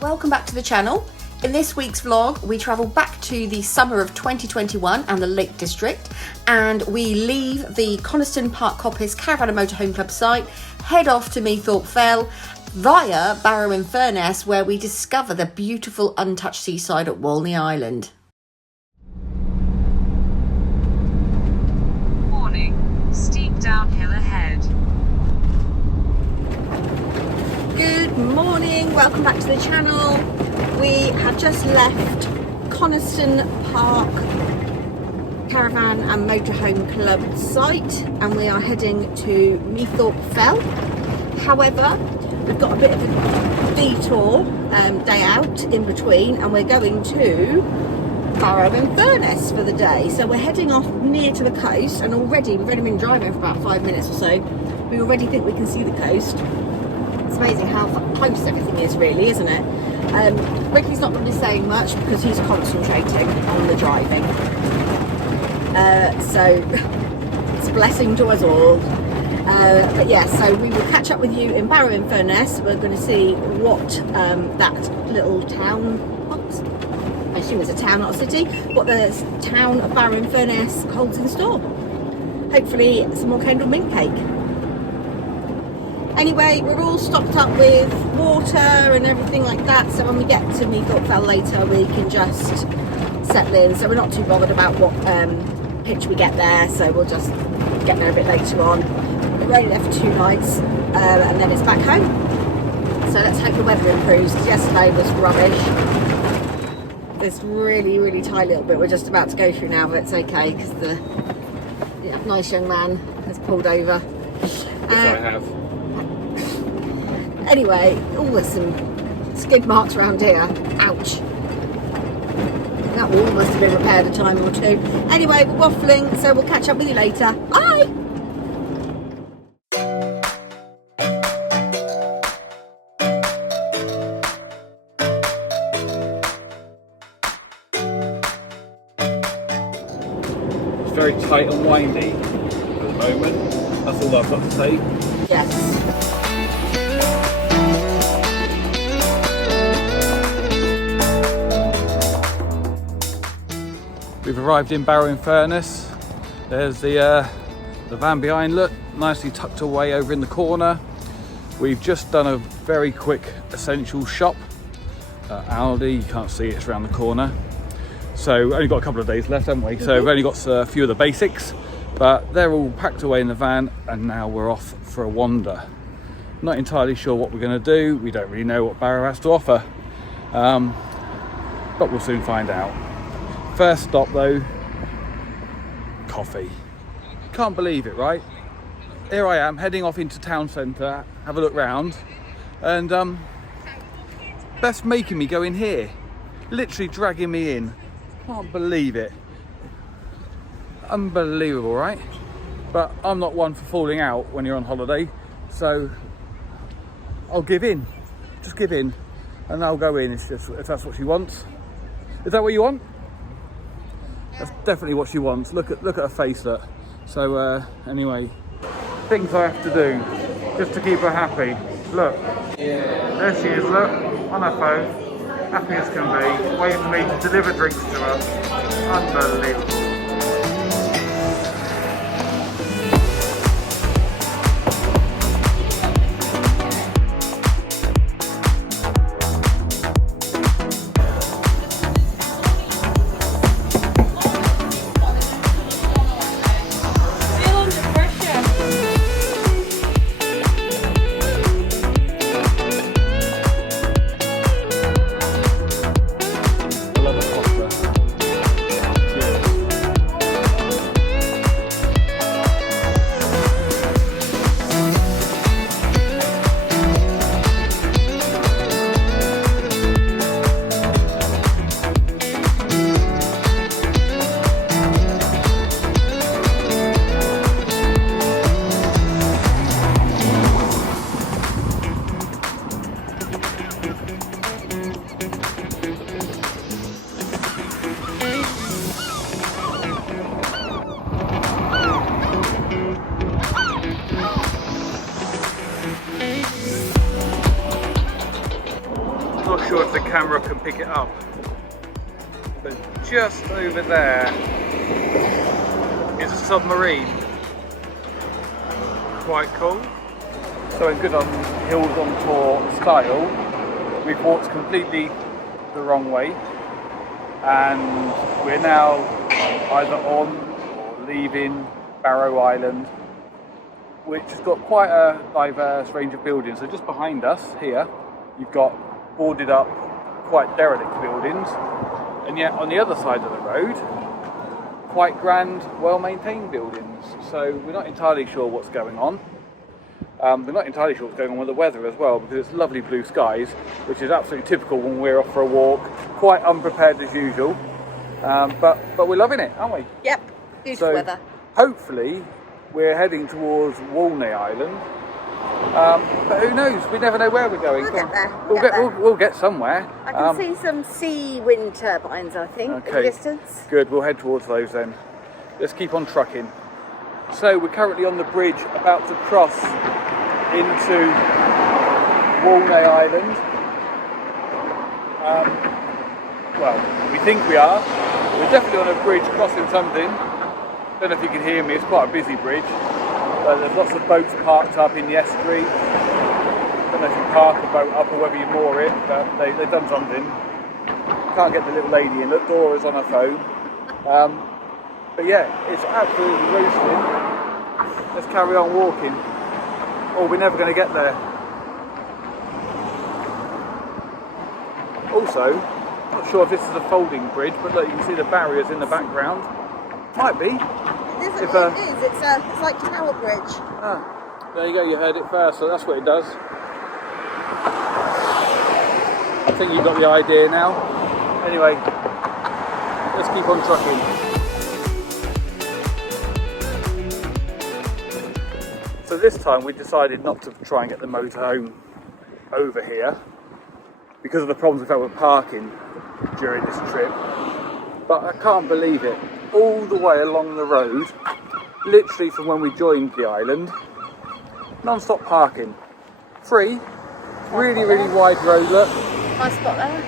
Welcome back to the channel. In this week's vlog, we travel back to the summer of 2021 and the Lake District, and we leave the Coniston Park Coppice Caravan and Motorhome Club site, head off to Meathop Fell via Barrow-in-Furness, where we discover the beautiful untouched seaside at Walney Island. Warning, steep downhill ahead. Good morning, welcome back to the channel. We have just left Coniston Park Caravan and Motorhome Club site and we are heading to Meathop Fell. However, we've got a bit of a detour day out in between, and we're going to Barrow-in-Furness for the day. So we're heading off near to the coast, and already we've only been driving for about 5 minutes or so. We already think we can see the coast. It's amazing how close everything is, really, isn't it? Riki's not going to be saying much because he's concentrating on the driving. So it's a blessing to us all. But yeah, so we will catch up with you in Barrow-in-Furness. We're going to see what that little town, I assume it's a town, not a city, what the town of Barrow-in-Furness holds in store. Hopefully some more Kendal mint cake. Anyway, we're all stocked up with water and everything like that, so when we get to Meathop Fell later we can just settle in. So we're not too bothered about what pitch we get there, so we'll just get there a bit later on. We're only there for 2 nights and then it's back home. So let's hope the weather improves, because yesterday was rubbish. This really tight little bit we're just about to go through now, but it's okay because the nice young man has pulled over. Yes, I have. Anyway, there's some skid marks around here. Ouch. That wall must have been repaired a time or two. Anyway, we're waffling, so we'll catch up with you later. Bye! It's very tight and windy at the moment. That's all I've got to say. Yes. We've arrived in Barrow-in-Furness. There's the van behind, look, nicely tucked away over in the corner. We've just done a very quick essential shop. Aldi, you can't see it's around the corner. So only got a couple of days left, haven't we? So we've only got a few of the basics, but they're all packed away in the van, and now we're off for a wander. Not entirely sure what we're going to do. We don't really know what Barrow has to offer, but we'll soon find out. First stop though, coffee. Can't believe it, right? Here I am heading off into town centre, have a look round, and Beth's making me go in here, literally dragging me in. Can't believe it. Unbelievable, right? But I'm not one for falling out when you're on holiday, so I'll give in. Just give in, and I'll go in if that's what she wants. Is that what you want? That's definitely what she wants. Look at her face, look. So anyway, things I have to do just to keep her happy. Look, there she is, look, on her phone, happy as can be, waiting for me to deliver drinks to her. Unbelievable. sure if the camera can pick it up, but just over there is a submarine. Quite cool. So in good on Hills on Tour style, we've walked completely the wrong way, and we're now either on or leaving Barrow Island, which has got quite a diverse range of buildings. So just behind us here, you've got boarded up, quite derelict buildings, and yet on the other side of the road, quite grand, well-maintained buildings. So we're not entirely sure what's going on. We're not entirely sure what's going on with the weather as well, because it's lovely blue skies, which is absolutely typical when we're off for a walk. Quite unprepared as usual, but we're loving it, aren't we? Yep, beautiful weather. Hopefully we're heading towards Walney Island, but who knows? We never know where we're going. We'll get there. We'll get somewhere. I can see some sea wind turbines, I think, in the distance. Good, we'll head towards those then. Let's keep on trucking. So we're currently on the bridge about to cross into Walney Island. Well, we think we are. We're definitely on a bridge crossing something. Don't know if you can hear me, it's quite a busy bridge. There's lots of boats parked up in the estuary. Don't know if you park a boat up or whether you moor it, but they've done something. Can't get the little lady in, look, Dora's on her phone. But yeah, it's absolutely roasting. Let's carry on walking, or we're never going to get there. Also, not sure if this is a folding bridge, but look, you can see the barriers in the background. Might be. It is. It's like Tower Bridge. Ah, there you go. You heard it first. So that's what it does. I think you've got the idea now. Anyway, let's keep on trucking. So this time we decided not to try and get the motorhome over here because of the problems we've had with parking during this trip. But I can't believe it. All the way along the road, literally from when we joined the island, non-stop parking. Free, really wide road, look. Nice spot there.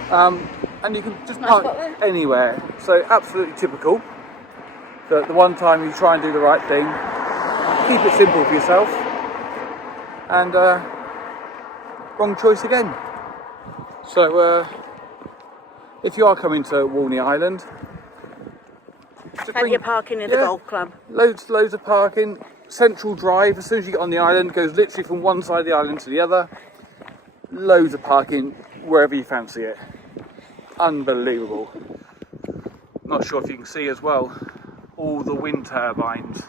And you can just park anywhere. So absolutely typical. The one time you try and do the right thing, keep it simple for yourself, and wrong choice again. So if you are coming to Walney Island, plenty of parking in the golf club. Loads of parking. Central Drive, as soon as you get on the island, goes literally from one side of the island to the other. Loads of parking wherever you fancy it. Unbelievable. Not sure if you can see as well, all the wind turbines.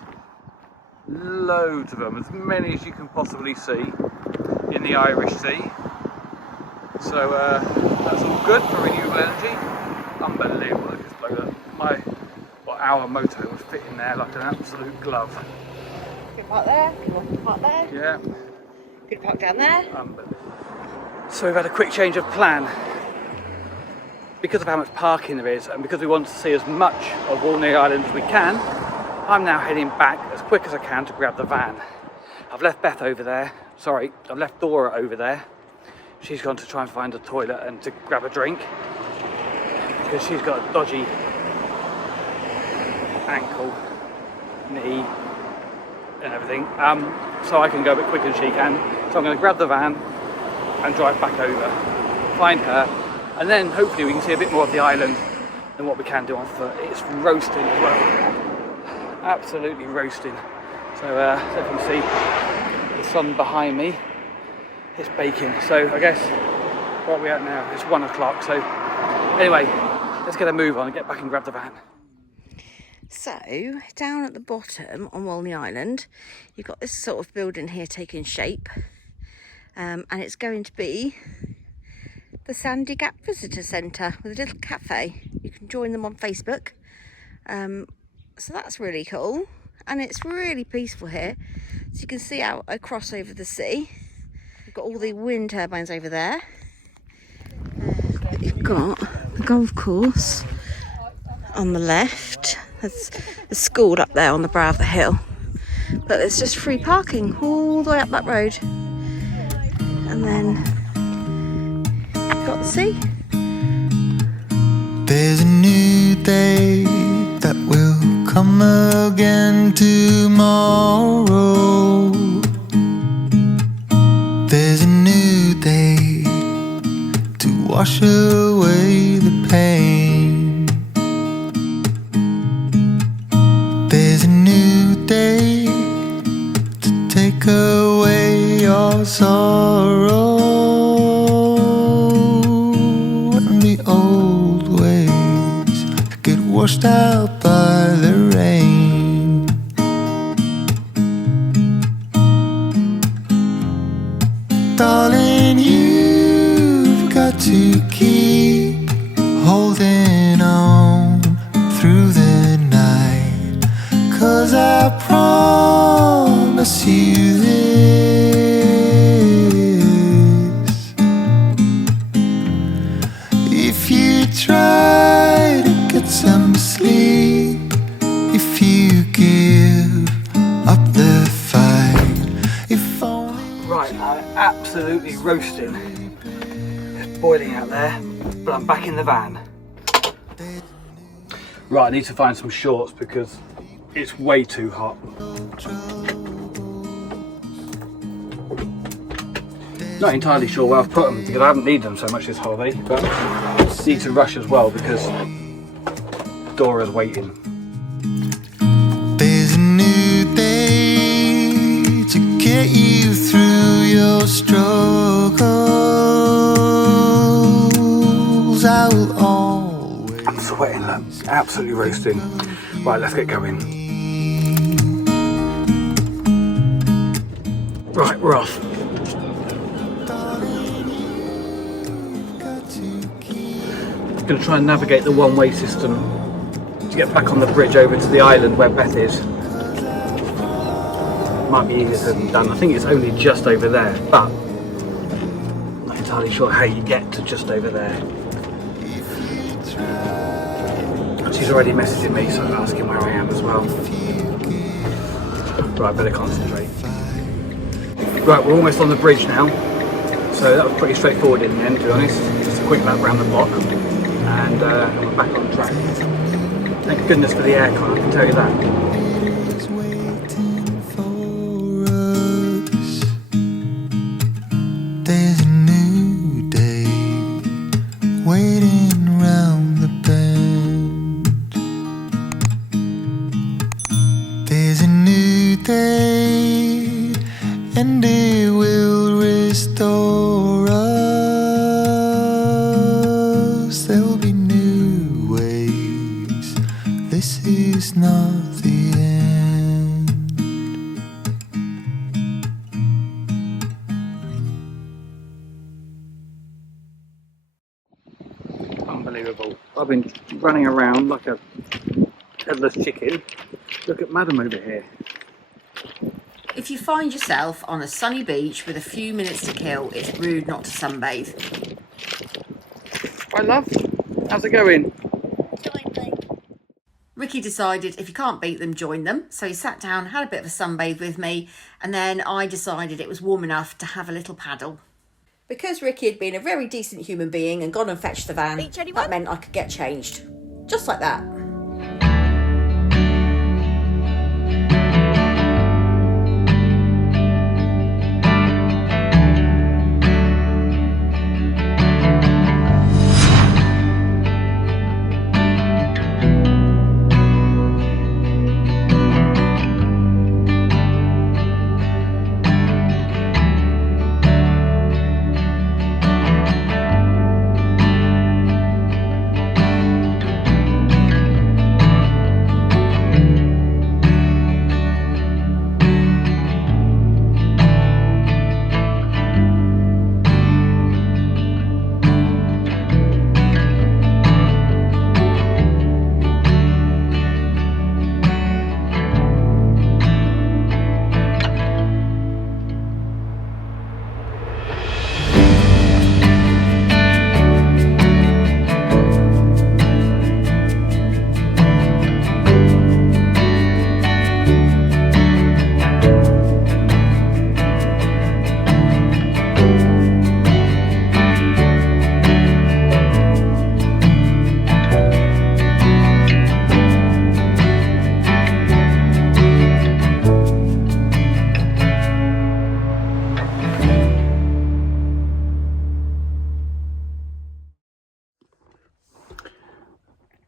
Loads of them, as many as you can possibly see in the Irish Sea. So that's all good for renewable energy. Unbelievable. Look at this bloke. Our motor would fit in there like an absolute glove. Good park there, good park there. Yeah. Good park down there. So we've had a quick change of plan. Because of how much parking there is, and because we want to see as much of Walney Island as we can, I'm now heading back as quick as I can to grab the van. I've left Beth over there. Sorry, I've left Dora over there. She's gone to try and find a toilet and to grab a drink because she's got a dodgy ankle, knee and everything, so I can go a bit quicker than she can. So I'm going to grab the van and drive back over, find her, and then hopefully we can see a bit more of the island than what we can do on foot. It's roasting as well, absolutely roasting. So as you can see, the sun behind me, it's baking. So I guess what we're at now, it's 1 o'clock. So anyway, let's get a move on and get back and grab the van. So, down at the bottom on Walney Island, you've got this sort of building here taking shape, and it's going to be the Sandy Gap Visitor Centre with a little cafe. You can join them on Facebook, so that's really cool, and it's really peaceful here, so you can see out across over the sea. You've got all the wind turbines over there. You've got the golf course on the left. There's a school up there on the brow of the hill, but there's just free parking all the way up that road, and then you've got the sea. day that will come again tomorrow. There's a new day to wash away the pain. There's a new day to take away your sorrow. And the old ways get washed out by the rain. Darling, you've got to keep holding on through the night, 'cause I promise you this: if you try to get some sleep, if you give up the fight, if only. Right, I'm absolutely roasting. It's boiling out there, but I'm back in the van. Right, I need to find some shorts because it's way too hot. Not entirely sure where I've put them because I haven't needed them so much this holiday, but I need to rush as well because Dora's waiting. There's a new day to get you through your struggles. I will always. I'm sweating, look, absolutely roasting. Right, let's get going. Right, we're off. I'm going to try and navigate the one-way system to get back on the bridge over to the island where Beth is. Might be easier said than done. I think it's only just over there, but I'm not entirely sure how you get to just over there. She's already messaging me, so I'm asking where I am as well. Right, better concentrate. Right, we're almost on the bridge now. So that was pretty straightforward in the end, to be honest. Just a quick lap round the block, and we're back on track. Thank goodness for the aircon, I can tell you that. There's a new day waiting round the bend. There's a new day, and it will restore us. There'll be new ways. This is not the end. Unbelievable. I've been running around like a headless chicken. Look at Madam over here. If you find yourself on a sunny beach with a few minutes to kill, it's rude not to sunbathe. Hi love, how's it going? Riki decided if you can't beat them, join them. So he sat down, had a bit of a sunbathe with me, and then I decided it was warm enough to have a little paddle. Because Riki had been a very decent human being and gone and fetched the van, that meant I could get changed. Just like that.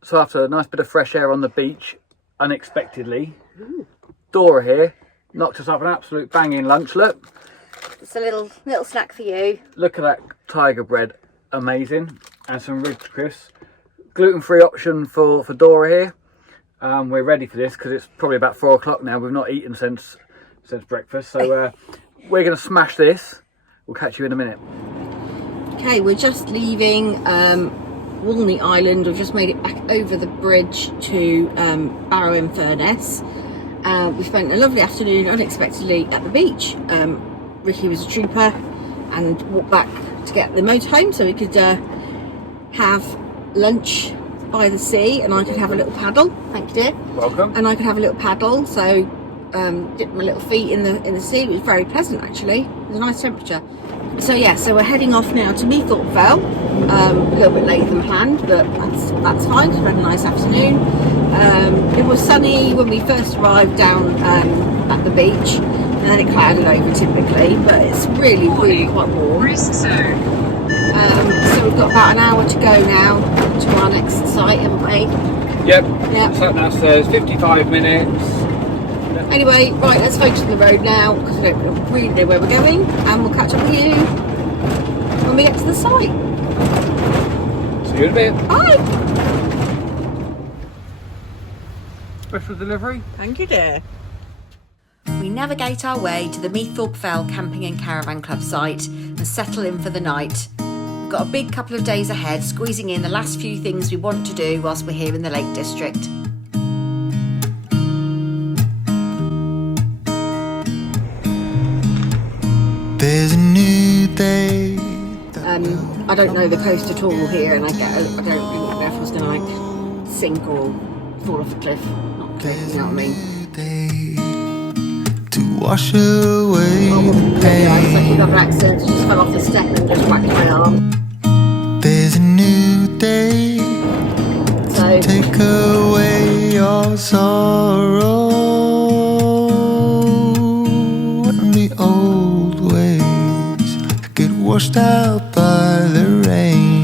So after a nice bit of fresh air on the beach, unexpectedly, Dora here knocked us up an absolute banging lunch. Look. It's a little snack for you. Look at that tiger bread, amazing, and some Ridge crisps. Gluten-free option for Dora here. We're ready for this because it's probably about 4 o'clock now. We've not eaten since breakfast, so we're going to smash this. We'll catch you in a minute. Okay, we're just leaving Walney Island. We've just made it back over the bridge to Barrow-in-Furness. We spent a lovely afternoon unexpectedly at the beach. Riki was a trooper and walked back to get the motorhome so we could have lunch by the sea, and I could have a little paddle. Thank you, dear. Welcome. And I could have a little paddle, so dipped my little feet in the sea. It was very pleasant actually. It was a nice temperature. So yeah, so we're heading off now to Meathop Fell. A little bit later than planned, but that's fine. It's been a nice afternoon. It was sunny when we first arrived down at the beach, and then it clouded over typically, but it's really quite warm. Risk zone. So we've got about an hour to go now to our next site, haven't we? Yep. Yep. Sat downstairs, 55 minutes. Anyway, right, let's focus on the road now because we don't really know where we're going, and we'll catch up with you when we get to the site. See you in a bit. Bye. Special delivery. Thank you, dear. We navigate our way to the Meathop Fell Camping and Caravan Club site and settle in for the night. We've got a big couple of days ahead, squeezing in the last few things we want to do whilst we're here in the Lake District. There's a new day. I don't know the coast at all here, and I don't know if I was going to like sink or fall off a cliff. Not cliff, you know what I mean? Day to wash away I wasn't the very nice. I keep pain. having accidents, just fell off the step and just whacked my arm. There's a new day So take away your sorrow and the old ways get washed out by the rain.